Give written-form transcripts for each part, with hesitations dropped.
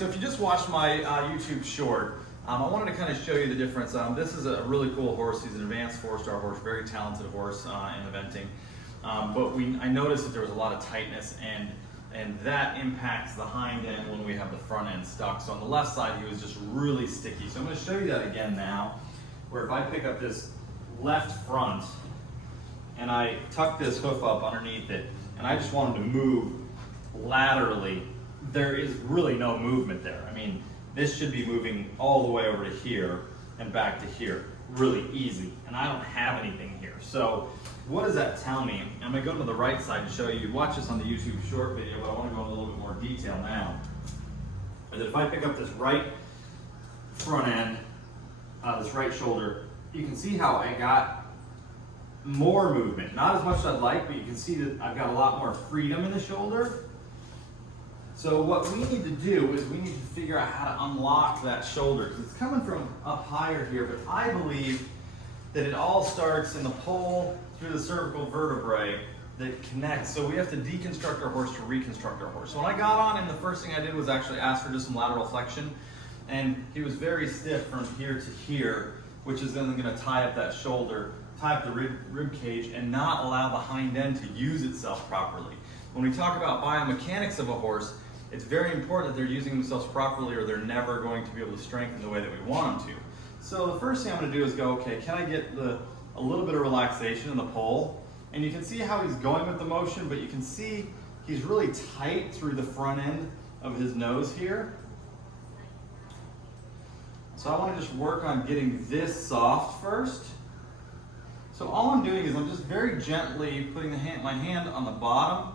So if you just watched my YouTube short, I wanted to kind of show you the difference. This is a really cool horse. He's an advanced 4-star horse, very talented horse in eventing. But I noticed that there was a lot of tightness, and that impacts the hind end when we have the front end stuck. So on the left side, he was just really sticky. So I'm going to show you that again now, where if I pick up this left front and I tuck this hoof up underneath it, and I just want him to move laterally, there is really no movement there. I mean, this should be moving all the way over to here and back to here, really easy. And I don't have anything here. So what does that tell me? I'm gonna go to the right side to show you. Watch this on the YouTube short video, but I wanna go into a little bit more detail now. And if I pick up this right front end, this right shoulder, you can see how I got more movement. Not as much as I'd like, but you can see that I've got a lot more freedom in the shoulder. So what we need to do is we need to figure out how to unlock that shoulder, because it's coming from up higher here, but I believe that it all starts in the pole through the cervical vertebrae that connects. So we have to deconstruct our horse to reconstruct our horse. So when I got on him, the first thing I did was actually ask for just some lateral flexion, and he was very stiff from here to here, which is then going to tie up that shoulder, tie up the rib cage, and not allow the hind end to use itself properly. When we talk about biomechanics of a horse, it's very important that they're using themselves properly, or they're never going to be able to strengthen the way that we want them to. So the first thing I'm going to do is go, okay, can I get a little bit of relaxation in the pole? And you can see how he's going with the motion, but you can see he's really tight through the front end of his nose here. So I want to just work on getting this soft first. So all I'm doing is I'm just very gently putting my hand on the bottom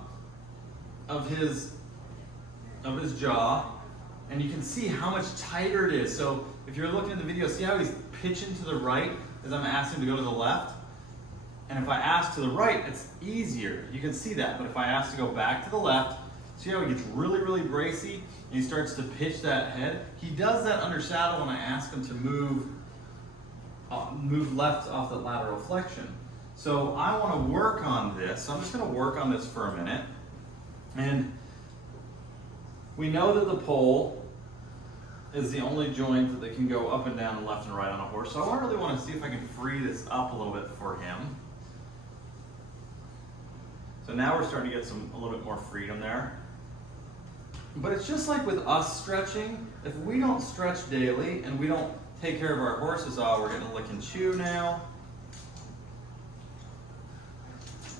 of his jaw, and you can see how much tighter it is. So if you're looking at the video, see how he's pitching to the right as I'm asking him to go to the left? And if I ask to the right, it's easier. You can see that. But if I ask to go back to the left, see how he gets really, really bracy, and he starts to pitch that head? He does that under saddle when I ask him to move left off the lateral flexion. So I want to work on this. So I'm just going to work on this for a minute. And we know that the pole is the only joint that can go up and down and left and right on a horse. So I really want to see if I can free this up a little bit for him. So now we're starting to get a little bit more freedom there. But it's just like with us stretching. If we don't stretch daily and we don't take care of our horses, we're getting a lick and chew now.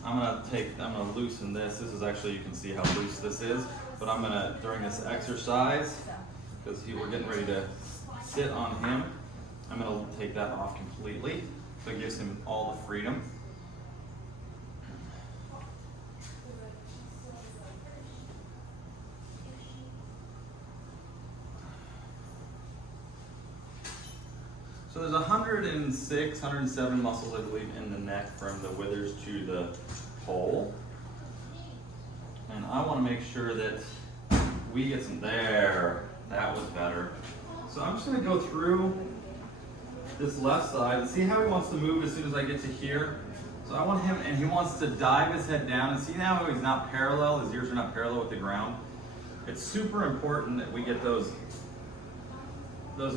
I'm gonna loosen this. This is actually, you can see how loose this is. But I'm gonna, during this exercise, because we're getting ready to sit on him, I'm gonna take that off completely. So it gives him all the freedom. So there's 106, 107 muscles, I believe, in the neck from the withers to the pole. And I want to make sure that we get some there. That was better. So I'm just going to go through this left side and see how he wants to move as soon as I get to here. So I want him, and he wants to dive his head down. And see now how he's not parallel, his ears are not parallel with the ground. It's super important that we get those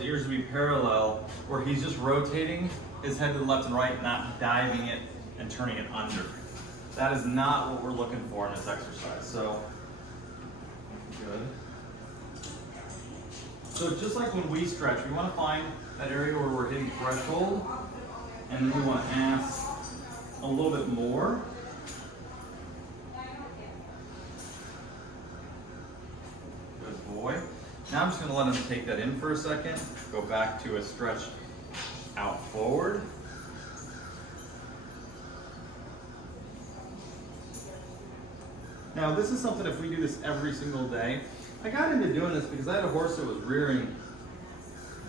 ears to be parallel, where he's just rotating his head to the left and right, not diving it and turning it under. That is not what we're looking for in this exercise. So, good. So just like when we stretch, we want to find that area where we're hitting threshold, and then we want to ask a little bit more. Good boy. Now I'm just going to let him take that in for a second, go back to a stretch out forward. Now this is something, if we do this every single day, I got into doing this because I had a horse that was rearing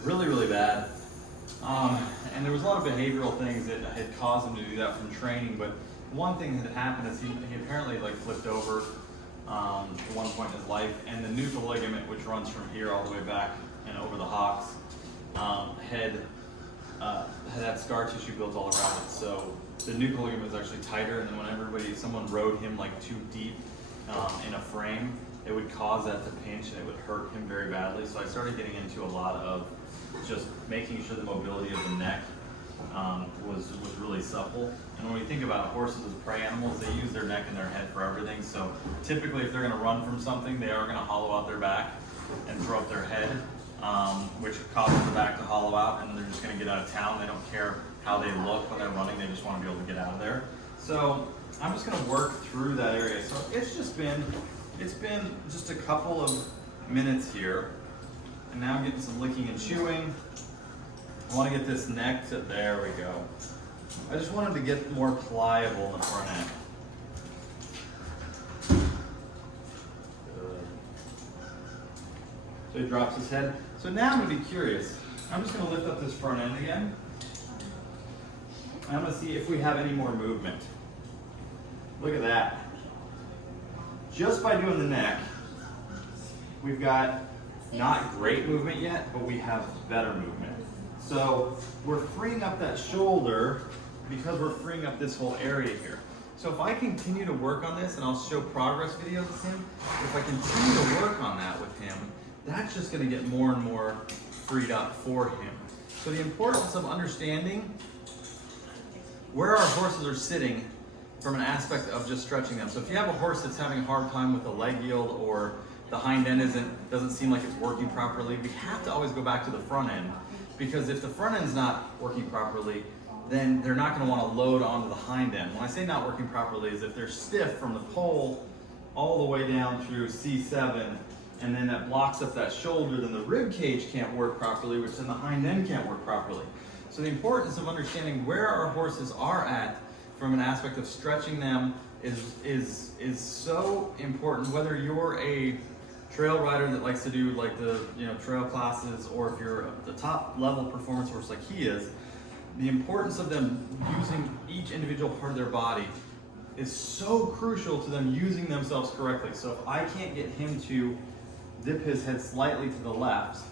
really, really bad. And there was a lot of behavioral things that had caused him to do that from training, but one thing that happened is he apparently flipped over at one point in his life, and the nuchal ligament, which runs from here all the way back and over the hocks, had scar tissue built all around it. So the nuchal ligament was actually tighter, and then when someone rode him too deep in a frame, it would cause that to pinch and it would hurt him very badly. So I started getting into a lot of just making sure the mobility of the neck was really supple. And when we think about horses as prey animals, they use their neck and their head for everything. So typically if they're going to run from something, they are going to hollow out their back and throw up their head, which causes the back to hollow out, and they're just going to get out of town. They don't care how they look when they're running, they just want to be able to get out of there. So I'm just going to work through that area. So it's been just a couple of minutes here, and now I'm getting some licking and chewing. I want to get this neck to, there we go. I just wanted to get more pliable in the front end. Good. So he drops his head. So now I'm going to be curious. I'm just going to lift up this front end again. And I'm going to see if we have any more movement. Look at that. Just by doing the neck, we've got not great movement yet, but we have better movement. So we're freeing up that shoulder because we're freeing up this whole area here. So if I continue to work on this, and I'll show progress videos with him, if I continue to work on that with him, that's just going to get more and more freed up for him. So the importance of understanding where our horses are sitting from an aspect of just stretching them. So if you have a horse that's having a hard time with the leg yield, or the hind end doesn't seem like it's working properly, we have to always go back to the front end, because if the front end's not working properly, then they're not going to want to load onto the hind end. When I say not working properly, is if they're stiff from the pole all the way down through C7, and then that blocks up that shoulder, then the rib cage can't work properly, which then the hind end can't work properly. So the importance of understanding where our horses are at from an aspect of stretching them is so important, whether you're a trail rider that likes to do like the trail classes, or if you're the top level performance horse like he is. The importance of them using each individual part of their body is so crucial to them using themselves correctly. So if I can't get him to dip his head slightly to the left,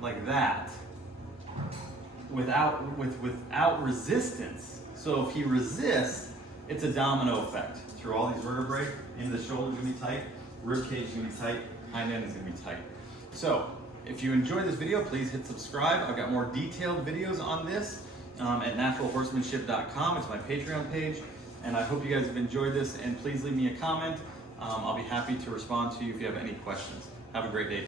like that, without resistance. So if he resists, it's a domino effect through all these vertebrae. Into the shoulder's gonna be tight, rib cage is gonna be tight, hind end is gonna be tight. So if you enjoyed this video, please hit subscribe. I've got more detailed videos on this at naturalhorsemanship.com. It's my Patreon page, and I hope you guys have enjoyed this, and please leave me a comment. I'll be happy to respond to you if you have any questions. Have a great day.